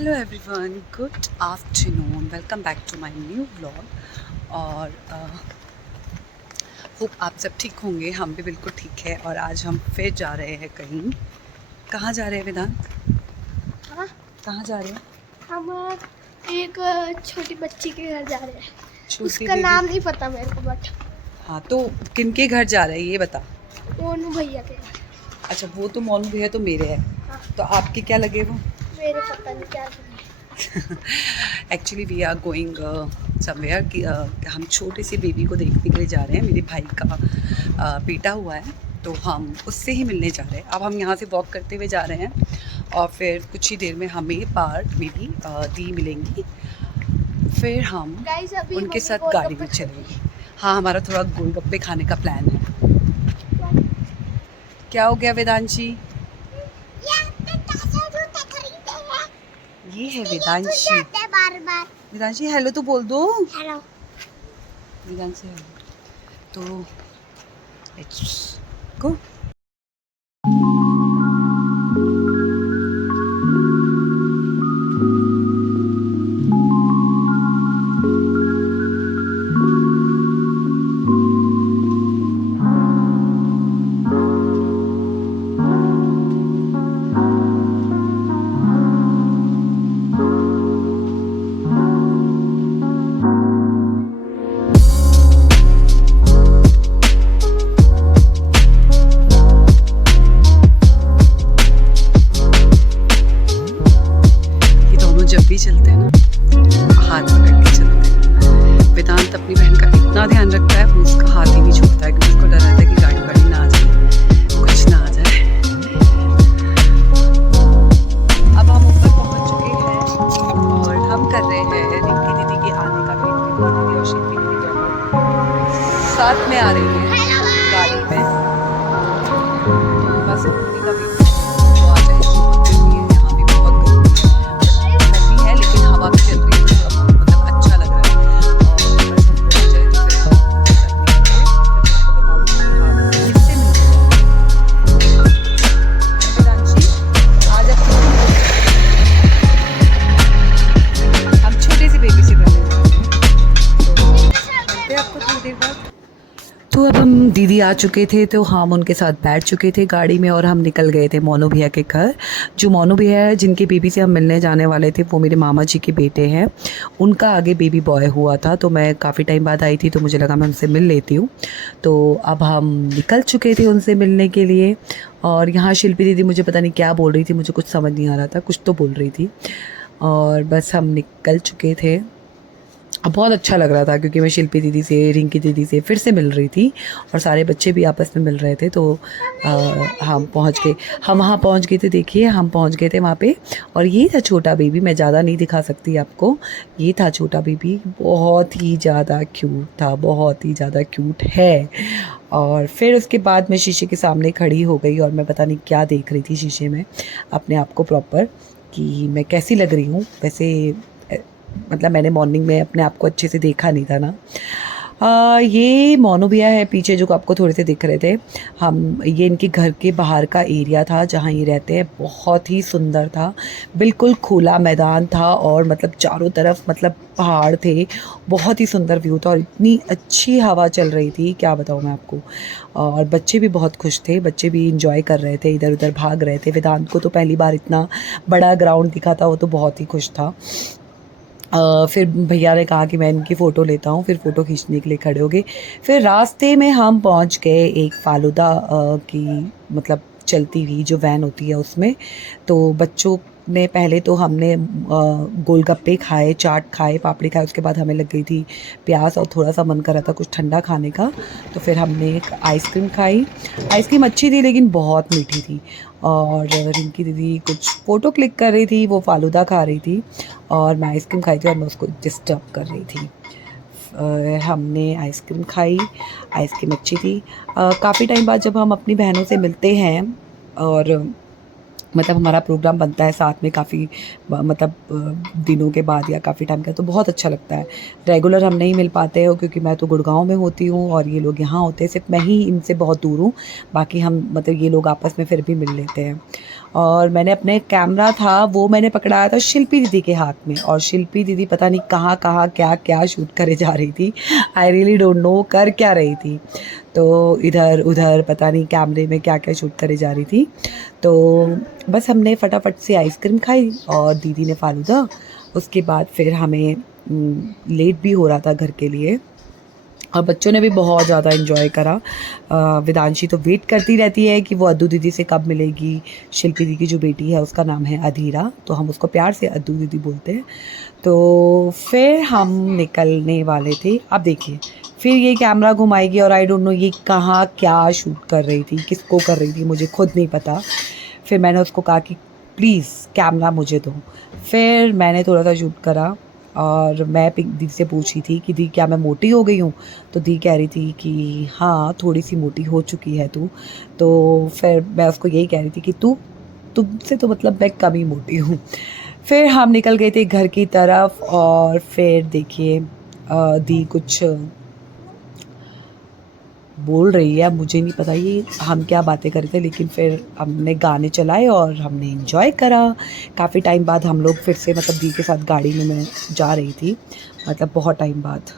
Hello everyone, good afternoon, welcome back to my new vlog. और hope आप सब ठीक होंगे। हम भी बिल्कुल ठीक है। और आज हम फिर जा रहे हैं कहीं। कहाँ जा रहे हैं वेदांत? हाँ, कहाँ जा रहे हैं? हम एक छोटी बच्ची के घर जा रहे हैं। छोटी उसका बेबी? नाम नहीं पता मेरे को, बट हाँ, तो किन के घर जा रहे हैं ये बता। मोनू भैया के घर। अच्छा, वो तो मोनू भैया तो मेरे हैं। हाँ, तो आपके क्या लगे वो? मेरे पता नहीं क्या करना actually we are going somewhere कि हम छोटे से बेबी को देखने के लिए जा रहे हैं। मेरे भाई का बेटा हुआ है, तो हम उससे ही मिलने जा रहे हैं। अब हम यहाँ से वॉक करते हुए जा रहे हैं और फिर कुछ ही देर में हमें पार्क में भी दी मिलेंगी। फिर हम Guys, अभी उनके मम्मी साथ गोलगप्पे गाड़ी में चलेंगे। हाँ, हमारा थोड़ा गोलगप्पे खाने का प्लान है। क्या हो गया वेदांशी? ये है वेदांशी। वेदांशी हेलो तो बोल दो। हेलो। वेदांशी हेलो। तो लेट्स गो। जब भी चलते हैं ना, हाथ पकड़ के चलते हैं। वेदांत अपनी बहन का इतना ध्यान रखता है, वो उसका हाथ ही नहीं छूटता है, क्योंकि उसको डर रहता है कि गाड़ी वाड़ी ना आ जाए, कुछ ना आ जाए। अब हम ऊपर पहुंच चुके हैं और हम कर रहे हैं रिंकी दीदी के आने का वेट। रिंकी दीदी और शिल्पी दीदी दोनों साथ में आ रही है गाड़ी में। बस दीदी का वेट वो आ जाएगी। गर्मी है यहाँ भी, बहुत गर्मी है, लेकिन हवा भी चल रही है, तो थोड़ा मतलब अच्छा लग रहा है। और बस हम पहुंच जाए तो फिर हम उनके साथ निकलेंगे। फिर मैं आपको बताऊंगी कि हम किससे मिलते हैं। वेदांशी, आज अब हम छोटे से बेबी से मिलने जा रहे हैं, तो मिलते हैं आपको थोड़ी देर बाद। तो अब हम दीदी आ चुके थे, तो हम उनके साथ बैठ चुके थे गाड़ी में और हम निकल गए थे मोनू भैया के घर। जो मोनू भैया है, जिनके बेबी से हम मिलने जाने वाले थे, वो मेरे मामा जी के बेटे हैं। उनका आगे बेबी बॉय हुआ था, तो मैं काफ़ी टाइम बाद आई थी, तो मुझे लगा मैं उनसे मिल लेती हूँ। तो अब हम निकल चुके थे उनसे मिलने के लिए। और यहाँ शिल्पी दीदी मुझे पता नहीं क्या बोल रही थी, मुझे कुछ समझ नहीं आ रहा था, कुछ तो बोल रही थी। और बस हम निकल चुके थे। अब बहुत अच्छा लग रहा था, क्योंकि मैं शिल्पी दीदी से, रिंकी दीदी से फिर से मिल रही थी और सारे बच्चे भी आपस में मिल रहे थे। तो हम पहुंच गए। हम वहाँ पहुंच गए थे। देखिए, हम पहुंच गए थे वहाँ पे। और ये था छोटा बेबी। मैं ज़्यादा नहीं दिखा सकती आपको। ये था छोटा बेबी, बहुत ही ज़्यादा क्यूट था, बहुत ही ज़्यादा क्यूट है। और फिर उसके बाद मैं शीशे के सामने खड़ी हो गई और मैं पता नहीं क्या देख रही थी शीशे में अपने आप को प्रॉपर, कि मैं कैसी लग रही हूँ। वैसे मतलब मैंने मॉर्निंग में अपने आप को अच्छे से देखा नहीं था ना। ये मोनू भैया है पीछे, जो आपको थोड़े से दिख रहे थे। हम ये इनके घर के बाहर का एरिया था जहाँ ये रहते हैं। बहुत ही सुंदर था, बिल्कुल खुला मैदान था और मतलब चारों तरफ मतलब पहाड़ थे। बहुत ही सुंदर व्यू था और इतनी अच्छी हवा चल रही थी, क्या बताऊँ मैं आपको। और बच्चे भी बहुत खुश थे, बच्चे भी इंजॉय कर रहे थे, इधर उधर भाग रहे थे। वेदांत को तो पहली बार इतना बड़ा ग्राउंड दिखा था, वो तो बहुत ही खुश था। फिर भैया ने कहा कि मैं इनकी फ़ोटो लेता हूँ, फिर फ़ोटो खींचने के लिए खड़े हो गए। फिर रास्ते में हम पहुँच गए एक फालूदा की मतलब चलती हुई जो वैन होती है उसमें। तो बच्चों ने पहले तो हमने गोलगप्पे खाए, चाट खाए, पापड़ी खाए। उसके बाद हमें लग गई थी प्यास और थोड़ा सा मन कर रहा था कुछ ठंडा खाने का। तो फिर हमने एक आइसक्रीम खाई। आइसक्रीम अच्छी थी लेकिन बहुत मीठी थी। और रिंकी दीदी कुछ फ़ोटो क्लिक कर रही थी, वो फालूदा खा रही थी और मैं आइसक्रीम खाई थी और मैं उसको डिस्टर्ब कर रही थी। हमने आइसक्रीम खाई, आइसक्रीम अच्छी थी। काफ़ी टाइम बाद जब हम अपनी बहनों से मिलते हैं और मतलब हमारा प्रोग्राम बनता है साथ में काफ़ी मतलब दिनों के बाद या काफ़ी टाइम का, तो बहुत अच्छा लगता है। रेगुलर हम नहीं मिल पाते हो, क्योंकि मैं तो गुड़गांव में होती हूँ और ये लोग यहाँ होते हैं। सिर्फ मैं ही इनसे बहुत दूर हूँ, बाकी हम मतलब ये लोग आपस में फिर भी मिल लेते हैं। और मैंने अपने कैमरा था वो मैंने पकड़ाया था शिल्पी दीदी के हाथ में, और शिल्पी दीदी पता नहीं कहाँ कहाँ क्या क्या शूट करे जा रही थी। आई रियली डोंट नो कर क्या रही थी। तो इधर उधर पता नहीं कैमरे में क्या क्या शूट करे जा रही थी। तो बस हमने फटाफट से आइसक्रीम खाई और दीदी ने फालूदा। उसके बाद फिर हमें लेट भी हो रहा था घर के लिए, और बच्चों ने भी बहुत ज़्यादा इन्जॉय करा। वेदांशी तो वेट करती रहती है कि वो अद्दू दीदी से कब मिलेगी। शिल्पी दीदी की जो बेटी है उसका नाम है अधीरा, तो हम उसको प्यार से अद्दू दीदी बोलते हैं। तो फिर हम निकलने वाले थे। अब देखिए फिर ये कैमरा घुमाएगी और आई डोंट नो ये कहाँ क्या शूट कर रही थी, किसको कर रही थी, मुझे खुद नहीं पता। फिर मैंने उसको कहा कि प्लीज़ कैमरा मुझे दो। फिर मैंने थोड़ा सा शूट करा और मैं दीदी से पूछी थी कि दी क्या मैं मोटी हो गई हूँ। तो दी कह रही थी कि हाँ थोड़ी सी मोटी हो चुकी है तू। तो फिर मैं उसको यही कह रही थी कि तुमसे तो मतलब मैं कम ही मोटी हूँ। फिर हम निकल गए थे घर की तरफ, और फिर देखिए दी कुछ बोल रही है, मुझे नहीं पता ये हम क्या बातें कर रहे थे, लेकिन फिर हमने गाने चलाए और हमने एंजॉय करा। काफ़ी टाइम बाद हम लोग फिर से मतलब दी के साथ गाड़ी में मैं जा रही थी, मतलब बहुत टाइम बाद।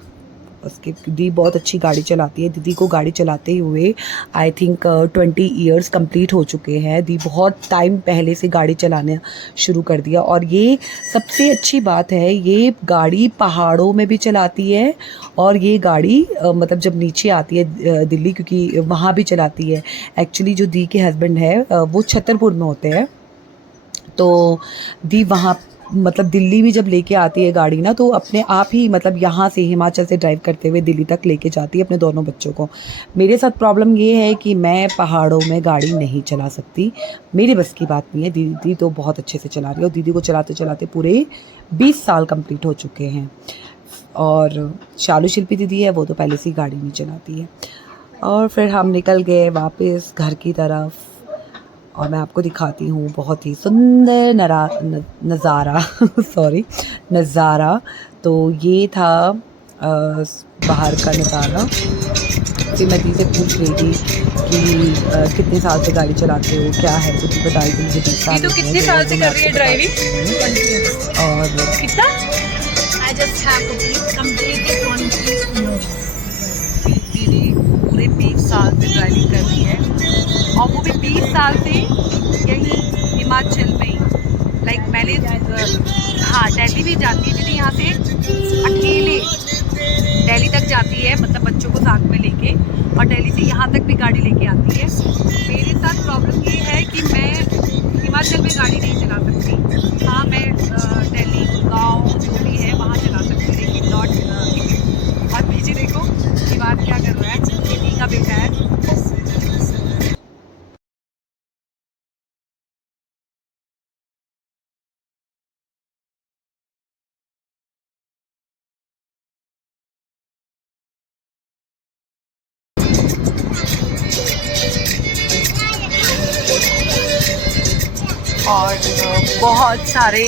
उसकी दी बहुत अच्छी गाड़ी चलाती है। दीदी को गाड़ी चलाते हुए आई थिंक 20 ईयर्स कंप्लीट हो चुके हैं। दी बहुत टाइम पहले से गाड़ी चलाना शुरू कर दिया, और ये सबसे अच्छी बात है, ये गाड़ी पहाड़ों में भी चलाती है, और ये गाड़ी मतलब जब नीचे आती है दिल्ली, क्योंकि वहाँ भी चलाती है। एक्चुअली जो दी के हस्बैंड है वो छतरपुर में होते हैं, तो दी वहाँ मतलब दिल्ली भी जब लेके आती है गाड़ी ना, तो अपने आप ही मतलब यहाँ से हिमाचल से ड्राइव करते हुए दिल्ली तक लेके जाती है अपने दोनों बच्चों को। मेरे साथ प्रॉब्लम ये है कि मैं पहाड़ों में गाड़ी नहीं चला सकती, मेरी बस की बात नहीं है। दीदी तो बहुत अच्छे से चला रही है, और दीदी को चलाते चलाते पूरे 20 साल कंप्लीट हो चुके हैं। और शालू शिल्पी दीदी है वो तो पहले से ही गाड़ी नहीं चलाती है। और फिर हम निकल गए वापस घर की तरफ, और मैं आपको दिखाती हूँ बहुत ही सुंदर नज़ारा सॉरी नज़ारा। तो ये था बाहर का नज़ारा। फिर मैं दी से पूछ रही थी कि कितने साल से गाड़ी चलाते हो, क्या है, तो दी बता रही थी मुझे 20 साल। तो कितने साल से कर रही है ड्राइविंग? और कितना? I just have completed 20 years. दीदी पूरे 20 साल से ड्राइविंग कर रही है, और वो भी 20 साल से यही हिमाचल में ही। लाइक मैंने हाँ दिल्ली भी जाती है दीदी, यहाँ से अकेले दिल्ली तक जाती है, मतलब बच्चों को साथ में लेके, और दिल्ली से यहाँ तक भी गाड़ी लेके आती है। मेरे साथ प्रॉब्लम ये है कि मैं हिमाचल में गाड़ी नहीं चला सकती। हाँ मैं दिल्ली गाँव जो भी है वहाँ चला सकती हूँ, लेकिन नॉट। और पीछे देखो दीवार क्या कर रहा है, दीदी का बेटा है। और बहुत सारे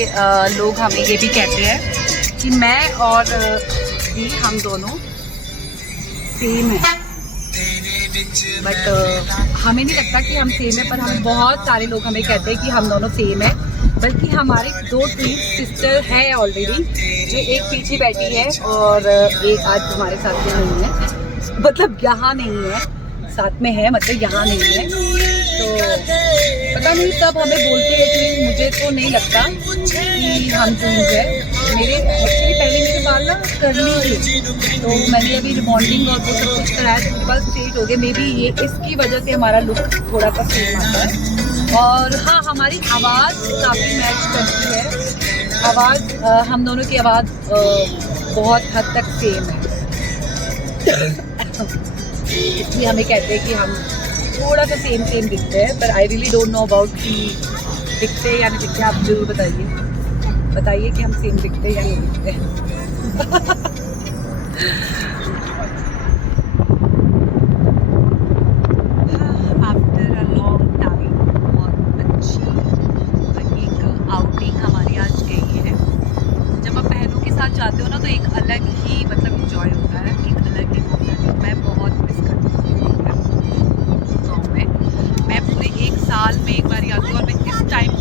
लोग हमें ये भी कहते हैं कि मैं और दी हम दोनों सेम है, बट हमें नहीं लगता कि हम सेम है, पर हमें बहुत सारे लोग हमें कहते हैं कि हम दोनों सेम है। बल्कि हमारी 2 ट्विन सिस्टर है ऑलरेडी, जो एक पीछे बैठी है और एक आज हमारे साथ में नहीं है, मतलब यहाँ नहीं है, साथ में है मतलब यहाँ नहीं है। तो पता नहीं सब हमें बोलते हैं कि मुझे तो नहीं लगता कि हम ट्विन्स है। मेरे एक्चुअली पहले मेरे बाल ना कर्ली थे, तो मैंने अभी रिबॉन्डिंग और वो सब कुछ कराया तो मेरे बाल स्ट्रेट हो गए। मे बी ये इसकी वजह से हमारा लुक थोड़ा सा सेम आता है। और हाँ हमारी आवाज़ काफ़ी मैच करती है, आवाज़ हम दोनों की आवाज़ बहुत हद तक सेम है। इसलिए हमें कहते हैं कि हम थोड़ा सा सेम दिखते हैं, पर I really don't know about कि दिखते हैं या नहीं दिखते। आप जरूर बताइए कि हम सेम दिखते हैं या नहीं दिखते। आफ्टर अ लॉन्ग टाइम बहुत अच्छी एक आउटिंग हमारी आज गई है। जब आप बहनों के साथ जाते हो ना तो एक अलग ही मतलब इंजॉय होता है, एक अलग ही होता है। मैं बहुत मिस करती हूँ गाँव में। मैं पूरे 1 साल साल में एक बार आती हूँ और मैं इस टाइम